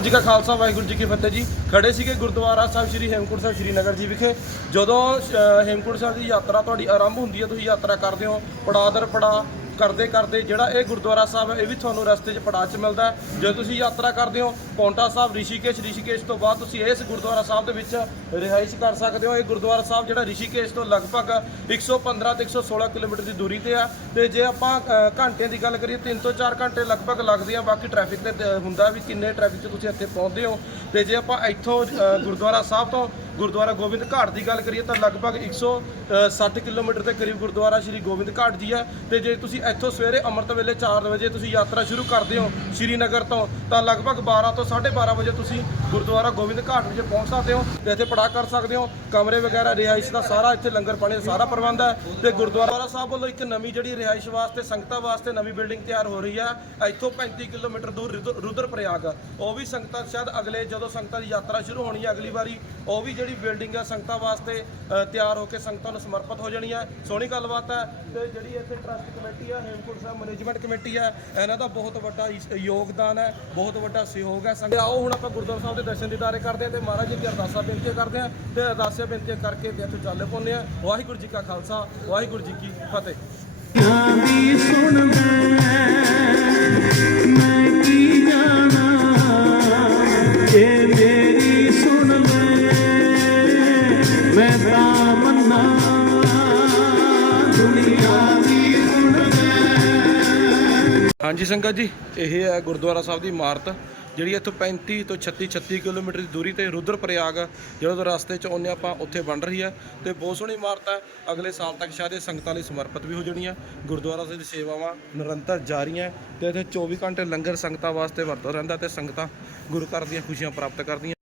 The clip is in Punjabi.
ਜੀ ਕਾ ਖਾਲਸਾ ਵਾਹਿਗੁਰੂ ਜੀ ਕੀ ਫਤਿਹ ਜੀ। ਖੜੇ ਸੀਗੇ ਗੁਰਦੁਆਰਾ ਸਾਹਿਬ ਸ੍ਰੀ ਹੇਮਕੁੰਟ ਸਾਹਿਬ ਸ੍ਰੀਨਗਰ ਜੀ ਵਿਖੇ। ਜਦੋਂ ਅ, ਹੇਮਕੁੰਟ ਸਾਹਿਬ ਦੀ ਯਾਤਰਾ ਤੁਹਾਡੀ ਆਰੰਭ ਹੁੰਦੀ ਹੈ ਤੁਸੀਂ ਯਾਤਰਾ ਕਰਦੇ ਹੋ। ਪੜਾਦਰ ਪੜਾ ਕਰਦੇ ਕਰਦੇ ਜਿਹੜਾ ਇਹ ਗੁਰਦੁਆਰਾ ਸਾਹਿਬ ਹੈ ਇਹ ਵੀ ਤੁਹਾਨੂੰ ਰਸਤੇ 'ਚ ਪੜਾਅ 'ਚ ਮਿਲਦਾ ਹੈ। ਜਦੋਂ ਤੁਸੀਂ ਯਾਤਰਾ ਕਰਦੇ ਹੋ ਪੌਂਟਾ ਸਾਹਿਬ ਰਿਸ਼ੀਕੇਸ਼ ਰਿਸ਼ੀਕੇਸ਼ ਤੋਂ ਬਾਅਦ ਤੁਸੀਂ ਇਸ ਗੁਰਦੁਆਰਾ ਸਾਹਿਬ ਦੇ ਵਿੱਚ ਰਿਹਾਇਸ਼ ਕਰ ਸਕਦੇ ਹੋ। ਇਹ ਗੁਰਦੁਆਰਾ ਸਾਹਿਬ ਜਿਹੜਾ ਰਿਸ਼ੀਕੇਸ਼ ਤੋਂ ਲਗਭਗ 115 ਤੇ 116 ਕਿਲੋਮੀਟਰ ਦੀ ਦੂਰੀ ਤੇ ਆ। ਤੇ ਜੇ ਆਪਾਂ ਅ, ਘੰਟਿਆਂ ਦੀ ਗੱਲ ਕਰੀਏ 3 ਤੋਂ 4 ਘੰਟੇ ਲਗਭਗ ਲੱਗਦੇ ਆ। ਬਾਕੀ ਟ੍ਰੈਫਿਕ ਤੇ ਹੁੰਦਾ ਵੀ ਕਿੰਨੇ ਟ੍ਰੈਫਿਕ 'ਚ ਤੁਸੀਂ ਇੱਥੇ ਪਹੁੰਚਦੇ ਹੋ। ਤੇ ਜੇ ਆਪਾਂ ਇੱਥੋਂ ਗੁਰਦੁਆਰਾ ਸਾਹਿਬ ਤੋਂ ਗੁਰਦੁਆਰਾ ਗੋਬਿੰਦ ਘਾਟ ਦੀ ਗੱਲ ਕਰੀਏ ਤਾਂ ਲਗਭਗ 160 ਕਿਲੋਮੀਟਰ ਦੇ ਕਰੀਬ ਗੁਰਦੁਆਰਾ ਸ਼੍ਰੀ ਗੋਬਿੰਦ ਘਾਟ ਜੀ ਹੈ ਤੇ ਜੇ ਤੁਸੀਂ ਇੱਥੋਂ ਸਵੇਰੇ ਅੰਮ੍ਰਿਤ ਵੇਲੇ 4 ਵਜੇ ਤੁਸੀਂ ਯਾਤਰਾ ਸ਼ੁਰੂ ਕਰਦੇ ਹੋ ਸ਼੍ਰੀਨਗਰ ਤੋਂ, ਤਾਂ ਲਗਭਗ 12 ਤੋਂ 12:30 ਵਜੇ ਤੁਸੀਂ ਗੁਰਦੁਆਰਾ ਗੋਬਿੰਦ ਘਾਟ ਵਿੱਚ ਪਹੁੰਚ ਸਕਦੇ ਹੋ ਤੇ ਇੱਥੇ ਪੜਾ ਕਰ ਸਕਦੇ ਹੋ। ਕਮਰੇ ਵਗੈਰਾ, ਰਿਹਾਇਸ਼ ਦਾ ਸਾਰਾ ਇੱਥੇ ਲੰਗਰ ਪਾਣੀ ਦਾ ਸਾਰਾ ਪ੍ਰਬੰਧ ਹੈ ਤੇ ਗੁਰਦੁਆਰਾ ਸਾਹਿਬ ਵੱਲੋਂ ਇੱਕ ਨਵੀਂ ਜਿਹੜੀ ਰਿਹਾਇਸ਼ ਵਾਸਤੇ, ਸੰਗਤਾਂ ਵਾਸਤੇ ਨਵੀਂ ਬਿਲਡਿੰਗ ਤਿਆਰ ਹੋ ਰਹੀ ਹੈ। ਇੱਥੋਂ 35 ਕਿਲੋਮੀਟਰ ਦੂਰ ਰੁਦਰ- ਰੁਦਰਪ੍ਰਯਾਗ। ਉਹ ਵੀ ਸੰਗਤਾਂ ਸ਼ਾਇਦ ਅਗਲੇ, ਜਦੋਂ ਸੰਗਤਾਂ ਦੀ ਯਾਤਰਾ ਸ਼ੁਰੂ ਹੋਣੀ ਹੈ ਅਗਲੀ ਵਾਰੀ, ਉਹ ਵੀ ਜਿਹੜੀ ਬਿਲਡਿੰਗ ਹੈ ਸੰਗਤਾਂ ਵਾਸਤੇ ਤਿਆਰ ਹੋ ਕੇ ਸੰਗਤਾਂ ਨੂੰ ਸਮਰਪਿਤ ਹੋ ਜਾਣੀ ਹੈ ਸੋਹਣੀ ਗੱਲਬਾਤ ਹੈ ਤੇ ਜਿਹੜੀ ਇੱਥੇ ਟਰਸਟ ਕਮੇਟੀ ਹੈ ਹੇਮਕੁੰਟ ਸਾਹਿਬ ਮੈਨੇਜਮੈਂਟ ਕਮੇਟੀ ਹੈ ਇਹਨਾਂ ਦਾ ਬਹੁਤ ਵੱਡਾ ਯੋਗਦਾਨ ਹੈ ਬਹੁਤ ਵੱਡਾ ਸਹਿਯੋਗ ਹੈ ਸੰਗਤ ਆਓ ਹੁਣ ਆਪਾਂ ਗੁਰਦੁਆਰਾ ਸਾਹਿਬ ਦੇ ਦਰਸ਼ਨ ਦੀਦਾਰੇ ਕਰਦੇ ਹਾਂ ਤੇ ਮਹਾਰਾਜ ਜੀ ਦੀ ਅਰਦਾਸਾਂ ਬੇਨਤੀਆਂ ਕਰਦੇ ਹਾਂ ਤੇ ਅਰਦਾਸਾਂ ਬੇਨਤੀਆਂ ਕਰਕੇ ਤੇ ਇੱਥੋਂ ਚੱਲੇ ਪਾਉਂਦੇ ਹਾਂ ਵਾਹਿਗੁਰੂ ਜੀ ਕਾ ਖਾਲਸਾ, ਵਾਹਿਗੁਰੂ ਜੀ ਕੀ ਫਤਿਹ। ਮੰਨਾ ਦੁਨੀਆ ਦੀ ਹਾਂਜੀ ਸੰਗਤ ਜੀ ਇਹ ਹੈ ਗੁਰਦੁਆਰਾ ਸਾਹਿਬ ਦੀ ਇਮਾਰਤ ਜਿਹੜੀ ਇੱਥੋਂ 35 ਤੋਂ 36 36 ਕਿਲੋਮੀਟਰ ਦੀ ਦੂਰੀ ਤੇ ਰੁਦਰਪ੍ਰਯਾਗ ਜਦੋਂ ਰਸਤੇ 'ਚ ਆਉਂਦੇ ਆਪਾਂ ਉੱਥੇ ਬਣ ਰਹੀ ਹੈ। ਤੇ ਬਹੁਤ ਸੋਹਣੀ ਇਮਾਰਤ ਹੈ। ਅਗਲੇ ਸਾਲ ਤੱਕ ਸ਼ਾਇਦ ਇਹ ਸੰਗਤਾਂ ਲਈ ਸਮਰਪਿਤ ਵੀ ਹੋ ਜਾਣੀ ਹੈ। ਗੁਰਦੁਆਰਾ ਸਾਹਿਬ ਦੀ ਸੇਵਾਵਾਂ ਨਿਰੰਤਰ ਜਾਰੀਆਂ ਹੈ ਤੇ ਇੱਥੇ 24 ਘੰਟੇ ਲੰਗਰ ਸੰਗਤਾਂ ਵਾਸਤੇ ਵਰਤਦਾ ਰਹਿੰਦਾ ਤੇ ਸੰਗਤਾਂ ਗੁਰੂ ਘਰ ਦੀਆਂ ਖੁਸ਼ੀਆਂ ਪ੍ਰਾਪਤ ਕਰਦੀਆਂ।